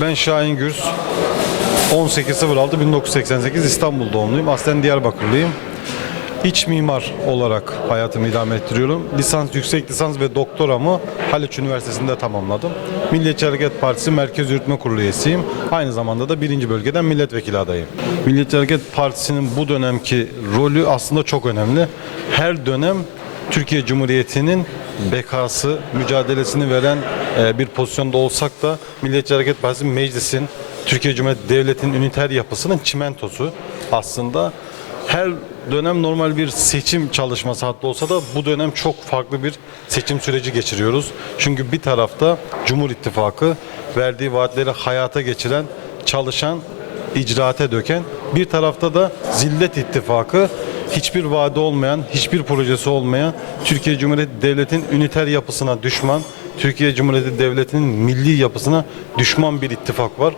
Ben Şahin Gürs. 18.06.1988 İstanbul doğumluyum. Aslen Diyarbakırlıyım. İç mimar olarak hayatımı idame ettiriyorum. Lisans, yüksek lisans ve doktoramı Haliç Üniversitesi'nde tamamladım. Milliyetçi Hareket Partisi Merkez Yürütme Kurulu üyesiyim. Aynı zamanda da birinci bölgeden milletvekili adayım. Milliyetçi Hareket Partisi'nin bu dönemki rolü aslında çok önemli. Her dönem Türkiye Cumhuriyeti'nin bekası, mücadelesini veren e, bir pozisyonda olsak da Milliyetçi Hareket Partisi meclisin, Türkiye Cumhuriyeti Devleti'nin üniter yapısının çimentosu aslında. Her dönem normal bir seçim çalışması hatta olsa da bu dönem çok farklı bir seçim süreci geçiriyoruz. Çünkü bir tarafta Cumhur İttifakı verdiği vaatleri hayata geçiren, çalışan, icraate döken, bir tarafta da Zillet İttifakı hiçbir vaadi olmayan, hiçbir projesi olmayan Türkiye Cumhuriyeti Devleti'nin üniter yapısına düşman, Türkiye Cumhuriyeti Devleti'nin milli yapısına düşman bir ittifak var.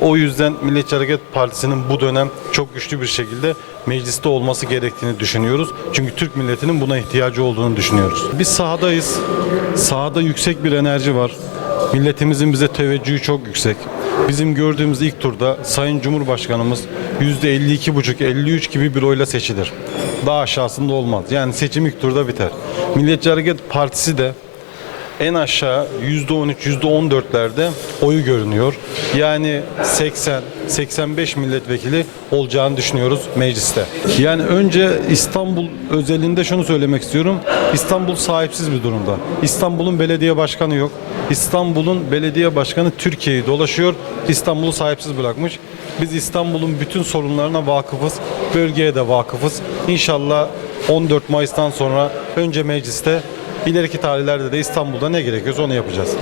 O yüzden Milliyetçi Hareket Partisi'nin bu dönem çok güçlü bir şekilde mecliste olması gerektiğini düşünüyoruz. Çünkü Türk milletinin buna ihtiyacı olduğunu düşünüyoruz. Biz sahadayız. Sahada yüksek bir enerji var. Milletimizin bize teveccühü çok yüksek. Bizim gördüğümüz ilk turda Sayın Cumhurbaşkanımız %52,5-53 gibi bir oyla seçilir. Daha aşağısında olmaz. Yani seçim ilk turda biter. Milliyetçi Hareket Partisi de en aşağı %13, %14'lerde oyu görünüyor. Yani 80, 85 milletvekili olacağını düşünüyoruz mecliste. Yani önce İstanbul özelinde şunu söylemek istiyorum. İstanbul sahipsiz bir durumda. İstanbul'un belediye başkanı yok. İstanbul'un belediye başkanı Türkiye'yi dolaşıyor. İstanbul'u sahipsiz bırakmış. Biz İstanbul'un bütün sorunlarına vakıfız. Bölgeye de vakıfız. İnşallah 14 Mayıs'tan sonra önce mecliste İleriki tarihlerde de İstanbul'da ne gerekiyorsa onu yapacağız.